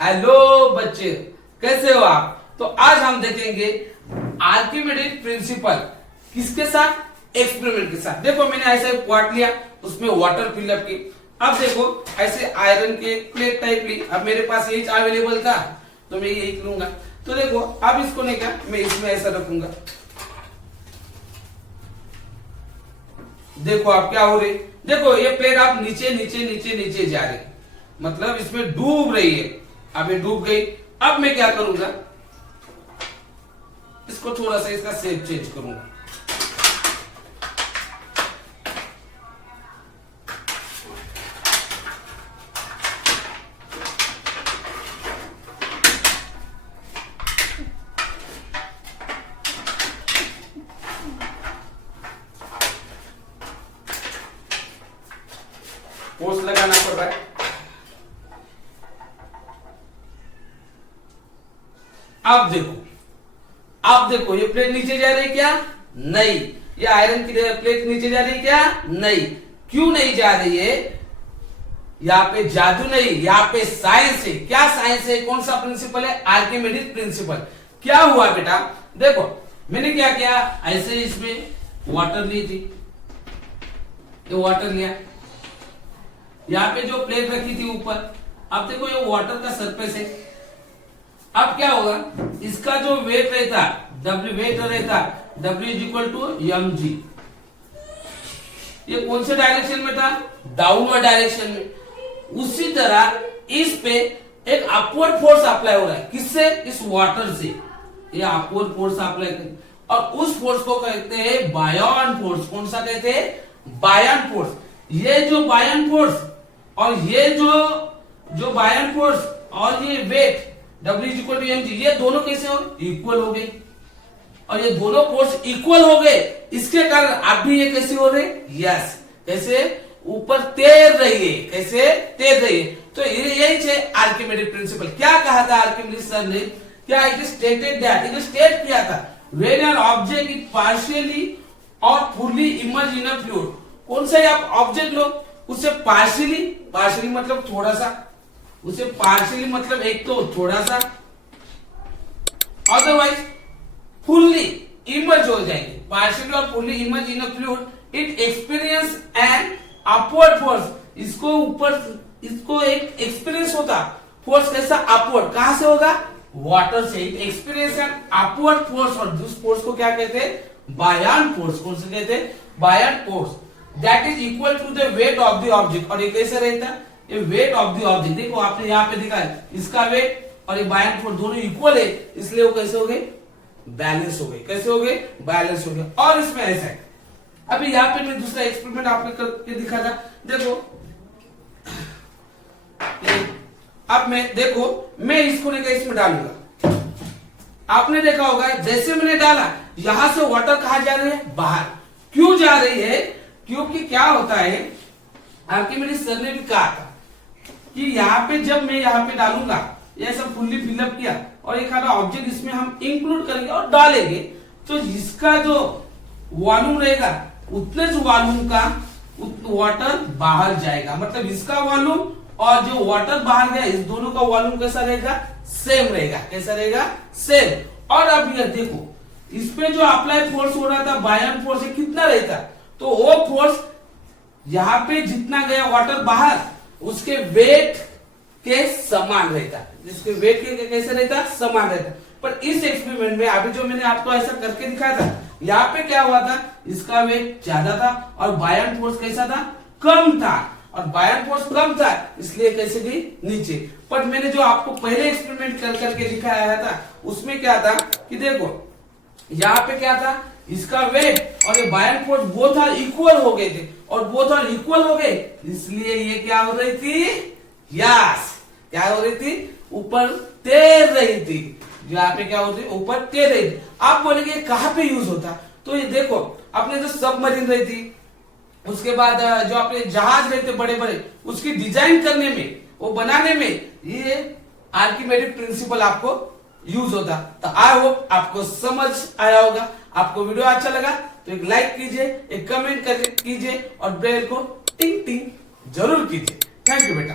Hello बच्चे, कैसे हो आप? तो आज हम देखेंगे आर्किमिडीज प्रिंसिपल किसके साथ? एक्सपेरिमेंट के साथ। देखो मैंने ऐसे पॉट लिया, उसमें वाटर फिलअप की। अब देखो ऐसे आयरन के प्लेट टाइप ली। अब मेरे पास यही अवेलेबल था तो मैं यही लूंगा। तो देखो अब इसको नहीं क्या, मैं इसमें ऐसा रखूंगा। देखो आप क्या हो रही, देखो ये प्लेट आप नीचे नीचे नीचे नीचे जा रही, मतलब इसमें डूब रही है। अब ये डूब गई। अब मैं क्या करूंगा, इसको थोड़ा सा इसका शेप चेंज करूंगा। फोर्स लगाना पड़ रहा है। अब देखो ये प्लेट नीचे जा रही है क्या? नहीं। ये आयरन की प्लेट नीचे जा रही है क्या? नहीं। क्यों नहीं जा रही है? यहाँ पे जादू नहीं, यहाँ पे साइंस है। क्या साइंस है? कौन सा प्रिंसिपल है? Archimedes principal. क्या हुआ बेटा, देखो मैंने क्या किया, ऐसे इसमें वाटर ली थी, ये वाटर लिया। यहाँ पे जो प्लेट रखी थी ऊपर, अब देखो ये वाटर का सरफेस है। अब क्या होगा, इसका जो वेट रहता W is equal to mg। ये कौन से डायरेक्शन में था? डाउनवर्ड डायरेक्शन में। उसी तरह इस पे एक अपवर्ड फोर्स अप्लाई हो रहा है। किससे? इस वाटर से। ये अपवर्ड फोर्स अप्लाई करते, और उस फोर्स को कहते हैं बायन फोर्स। कौन सा कहते हैं? Buoyant force. ये जो बायन फोर्स और ये जो बायन फोर्स और ये weight W is equal to mg, ये दोनों कैसे हो? इक्वल हो गए। और ये दोनों फोर्स इक्वल हो गए, इसके कारण आप भी ये कैसे हो रहे? यस। कैसे? ऊपर तैर रही है। कैसे तैर रही है? तो यही है आर्किमिडीज प्रिंसिपल। क्या कहा था आर्किमिडीज सर ने? क्या it stated that, it state किया था when an object is partially और fully emerge in a fluid. कौन सा आप ऑब्जेक्ट लो, उसे पार्शियली मतलब थोड़ा सा, उसे पार्शियली मतलब एक तो थोड़ा सा, अदरवाइज फुल्ली इमर्ज हो जाएंगे। पार्शियली और fully emerge in a fluid, it experience an upward force. इसको ऊपर, इसको एक एक्सपीरियंस होता फोर्स। कैसा? अपवर्ड। कहां से होगा? वाटर से। एक्सपीरियंस एन अपवर्ड फोर्स, और उस फोर्स को क्या कहते हैं? Buoyant force. कौन से कहते हैं? Buoyant force. That is equal to the weight of the object. और ये कैसे रहता है? ये वेट ऑफ द ऑब्जेक्ट। देखो आपने यहाँ पे दिखा है, इसका वेट और ये बायन फोर्स दोनों इक्वल है, इसलिए वो कैसे हो गए? बैलेंस हो गए। कैसे हो गए? बैलेंस हो गए। और इसमें ऐसा है, अभी यहाँ पे मैं दूसरा एक्सपेरिमेंट आपको करके दिखा था। देखो अब मैं इसको लेकर इसमें डालूंगा। आपने देखा होगा जैसे मैंने डाला, यहां से वाटर कहा जा रही है? बाहर। क्यों जा रही है? क्योंकि क्या होता है, आर्किमिडीज सर ने भी कहा था कि यहाँ पे जब मैं यहाँ पे डालूंगा, ये सब फुल्ली फिलअप किया और एक आधा ऑब्जेक्ट इसमें हम इंक्लूड करेंगे और डालेंगे, तो इसका जो वॉल्यूम रहेगा उतने जो वॉल्यूम का वाटर बाहर जाएगा। मतलब इसका वॉल्यूम और जो वाटर बाहर गया, इस दोनों का वॉल्यूम कैसा रहेगा? सेम रहेगा। कैसा रहेगा? सेम। और अब ये देखो, इस पे जो अप्लाई फोर्स हो रहा था बायन फोर्स, कितना रहता? तो वो फोर्स यहाँ पे जितना गया वाटर बाहर, उसके वेट के समान रहता। जिसके वेट के कैसे रहता? समान रहता। पर इस एक्सपेरिमेंट में अभी जो मैंने आपको ऐसा करके दिखाया था, यहाँ पे क्या हुआ था? इसका वेट ज्यादा था और बायन फोर्स कैसा था? कम था। और बायन फोर्स कम था, इसलिए कैसे गई? नीचे। पर मैंने जो आपको पहले एक्सपेरिमेंट करके दिखाया था, उसमें क्या था कि देखो यहाँ पे क्या था, इसका वेट और ये buoyant force both are equal हो गए थे, और बोथ आर इक्वल हो गए, इसलिए ये क्या हो रही थी? यस। क्या हो रही थी? ऊपर तैर रही थी। यहाँ पे क्या होती? ऊपर तैर रही थी। आप बोलेंगे कहां पे यूज होता? तो ये देखो, आपने जो सबमरीन रही थी, उसके बाद जो अपने जहाज रहते बड़े बड़े, उसकी डिजाइन करने में, वो बनाने में ये आर्किमिडीज प्रिंसिपल आपको यूज होता। तो आई होप आपको समझ आया होगा। आपको वीडियो अच्छा लगा तो एक लाइक कीजिए, एक कमेंट कीजिए और बेल को टिंग टिंग जरूर कीजिए। थैंक यू बेटा।